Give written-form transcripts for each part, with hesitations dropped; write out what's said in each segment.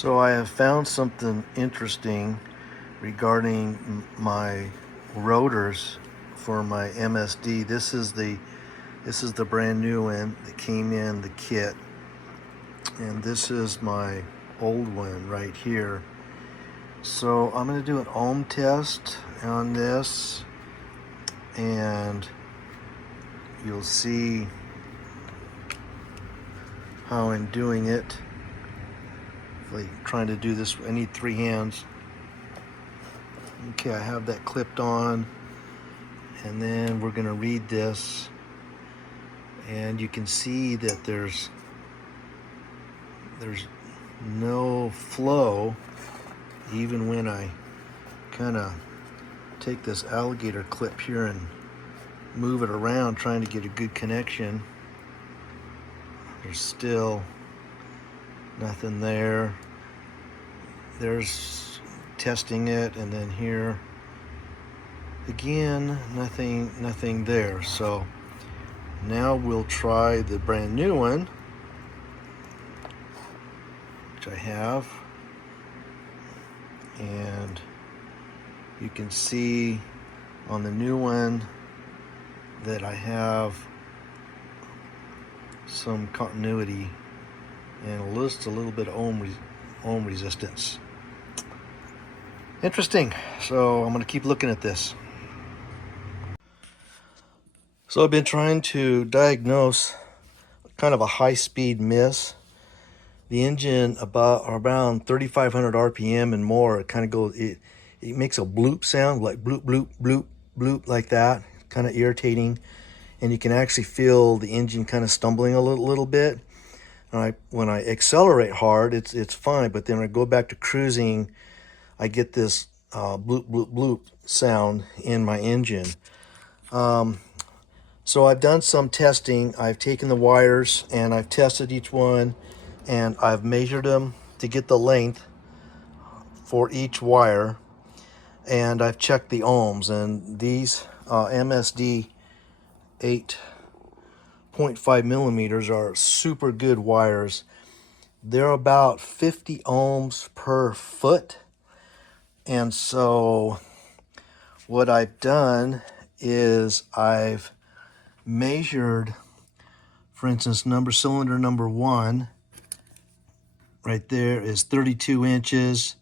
So I have found something interesting regarding my rotors for my MSD. This is the brand new one that came in the kit, and this is my old one right here. So I'm going to do an ohm test on this, and you'll see how I'm doing it. Like trying to do this, I need 3 hands. Okay, I have that clipped on, and then we're going to read this, and you can see that there's no flow even when I kind of take this alligator clip here and move it around trying to get a good connection. There's still nothing there. There's testing it, and then here again, nothing there. So now we'll try the brand new one, which I have, and you can see on the new one that I have some continuity and just a little bit of ohm resistance. Interesting. So I'm going to keep looking at this. So I've been trying to diagnose kind of a high-speed miss. The engine around 3,500 RPM and more, it kind of goes, it makes a bloop sound, like bloop, bloop, bloop, bloop, like that. Kind of irritating. And you can actually feel the engine kind of stumbling a little bit. When I accelerate hard, it's fine, but then when I go back to cruising, I get this bloop, bloop, bloop sound in my engine. So I've done some testing. I've taken the wires and I've tested each one, and I've measured them to get the length for each wire, and I've checked the ohms, and these MSD 8.5 millimeters are super good wires. They're about 50 ohms per foot. And so what I've done is I've measured, for instance, cylinder number 1 right there is 32 inches,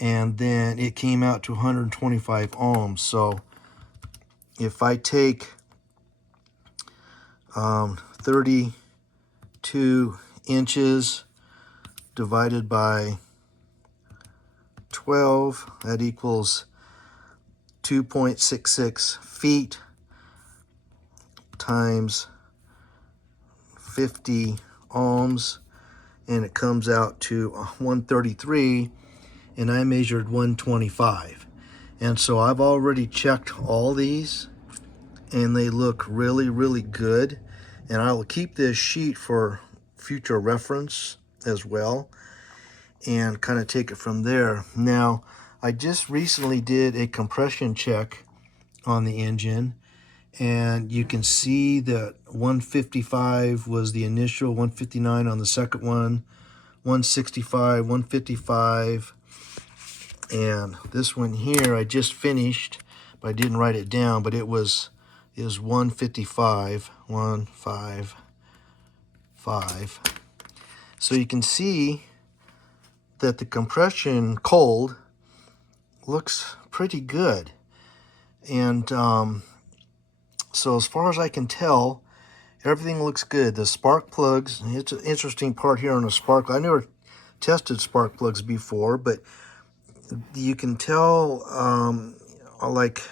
and then it came out to 125 ohms. So if I take 32 inches divided by 12, that equals 2.66 feet times 50 ohms, and it comes out to 133, and I measured 125. And so I've already checked all these, and they look really, really good. And I will keep this sheet for future reference as well, and kind of take it from there. Now, I just recently did a compression check on the engine, and you can see that 155 was the initial, 159 on the second one, 165, 155, and this one here I just finished, but I didn't write it down, but is 155, 155. So you can see that the compression cold looks pretty good. And so as far as I can tell, everything looks good. The spark plugs, it's an interesting part here on the spark. I never tested spark plugs before, but you can tell like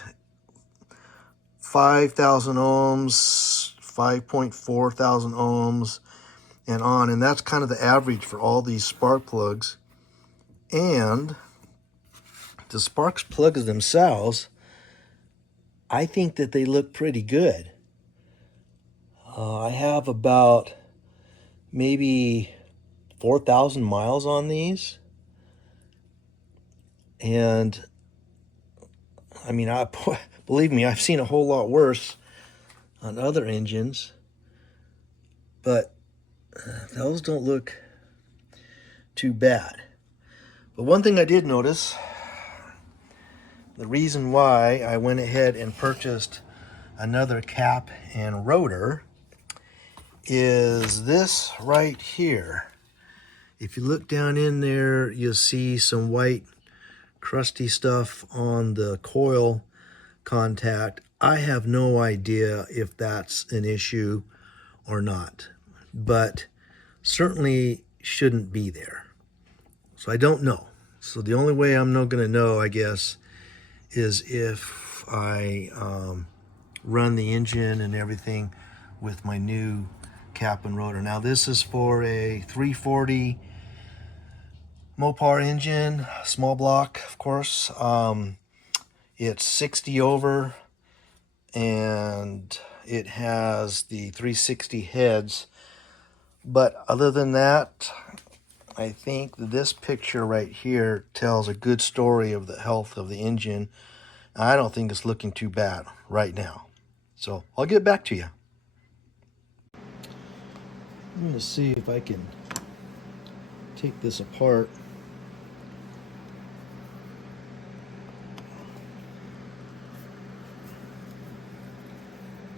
5,000 ohms, 5.4 thousand ohms, and on. And that's kind of the average for all these spark plugs. And the spark plugs themselves, I think that they look pretty good. I have about maybe 4,000 miles on these. And I mean, believe me, I've seen a whole lot worse on other engines, but those don't look too bad. But one thing I did notice, the reason why I went ahead and purchased another cap and rotor is this right here. If you look down in there, you'll see some white crusty stuff on the coil contact. I have no idea if that's an issue or not, but certainly shouldn't be there. So I don't know. So the only way I'm not going to know, I guess, is if I run the engine and everything with my new cap and rotor. Now this is for a 340 Mopar engine, small block, of course. It's 60 over, and it has the 360 heads. But other than that, I think this picture right here tells a good story of the health of the engine. I don't think it's looking too bad right now. So I'll get back to you. I'm going to see if I can take this apart.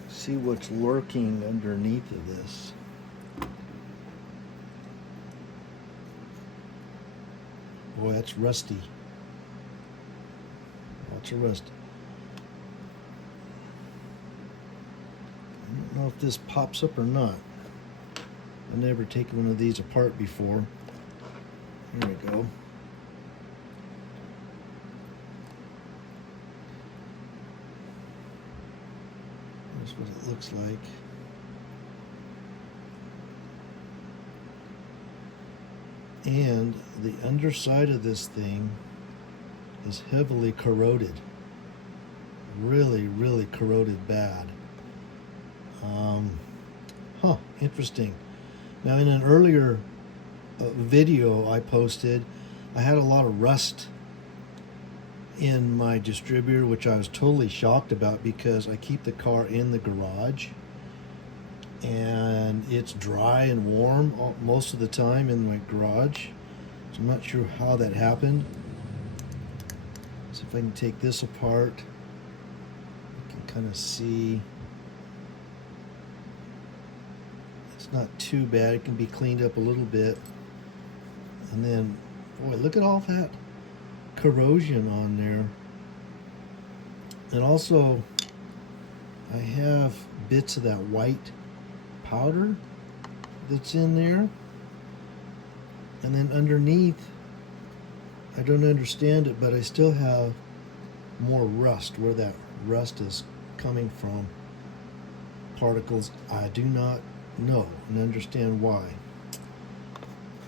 See what's lurking underneath of this. Boy, that's rusty. Lots of rust. I don't know if this pops up or not. I've never taken one of these apart before. Here we go. Here's what it looks like. And the underside of this thing is heavily corroded. Really, really corroded bad. Interesting. Now in an earlier video I posted, I had a lot of rust in my distributor, which I was totally shocked about because I keep the car in the garage and it's dry and warm most of the time in my garage. So I'm not sure how that happened. See if I can take this apart. You can kind of see it's not too bad. It can be cleaned up a little bit. And then, boy, look at all that corrosion on there. And also, I have bits of that white powder that's in there. And then underneath, I don't understand it, but I still have more rust. Where that rust is coming from, particles, I do not know and understand why.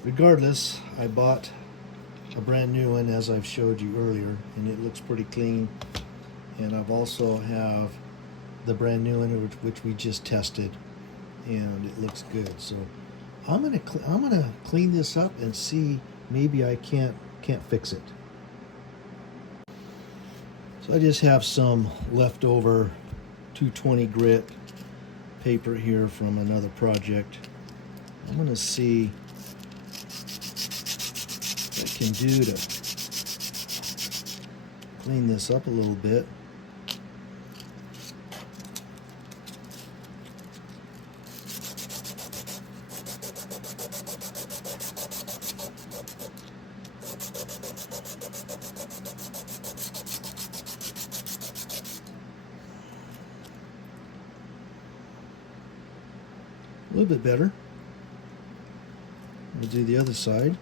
Regardless, I bought a brand new one, as I've showed you earlier, and it looks pretty clean. And I've also have the brand new one which we just tested, and it looks good. So I'm gonna clean this up and see maybe I can't fix it. So I just have some leftover 220 grit paper here from another project. I'm gonna see what I can do to clean this up a little bit. A little bit better. We'll do the other side.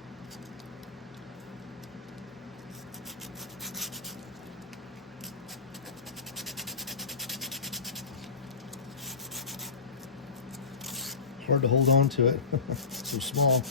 Hard to hold on to it. It's so small.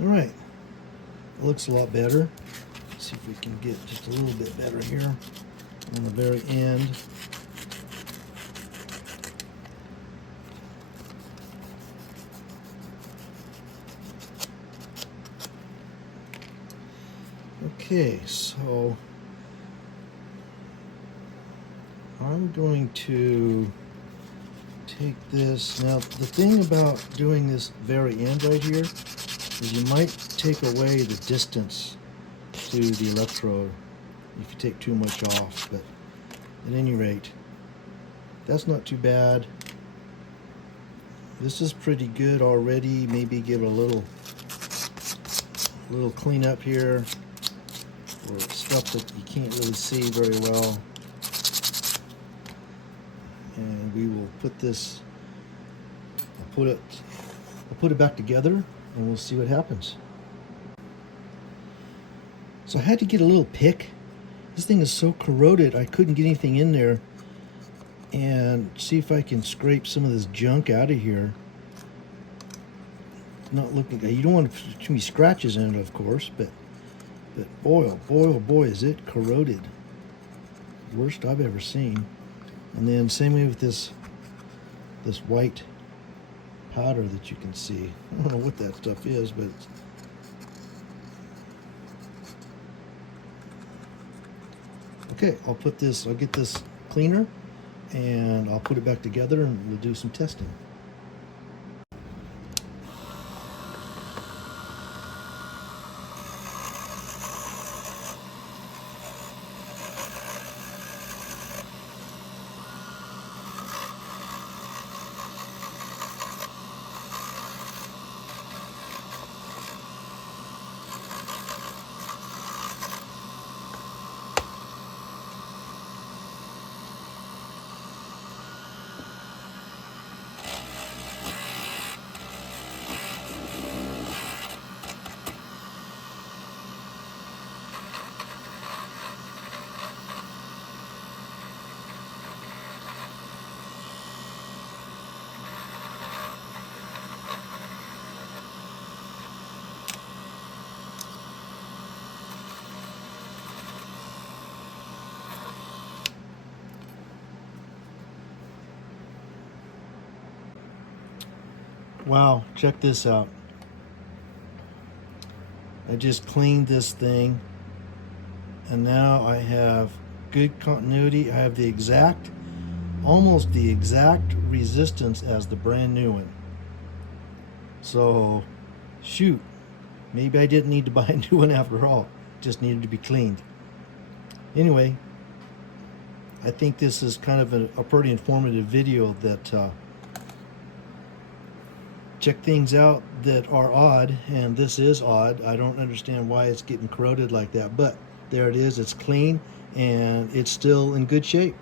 All right, it looks a lot better. Let's see if we can get just a little bit better here on the very end. Okay, so I'm going to take this. Now, the thing about doing this very end right here is you might take away the distance to the electrode if you take too much off, but at any rate, that's not too bad. This is pretty good already. Maybe give it a little cleanup here for stuff that you can't really see very well. And we will put this, I'll put it back together and we'll see what happens. So I had to get a little pick. This thing is so corroded I couldn't get anything in there, and see if I can scrape some of this junk out of here. Not looking, you don't want too many scratches in it, of course, but boy, oh boy, is it corroded. Worst I've ever seen. And then same way with this white powder that you can see. I don't know what that stuff is, but okay, I'll get this cleaner and I'll put it back together and we'll do some testing. Wow, check this out. I just cleaned this thing and now I have good continuity. I have almost the exact resistance as the brand new one. So, shoot, maybe I didn't need to buy a new one after all. Just needed to be cleaned. Anyway, I think this is kind of a pretty informative video that check things out that are odd, and this is odd. I don't understand why it's getting corroded like that, but there it is. It's clean and it's still in good shape.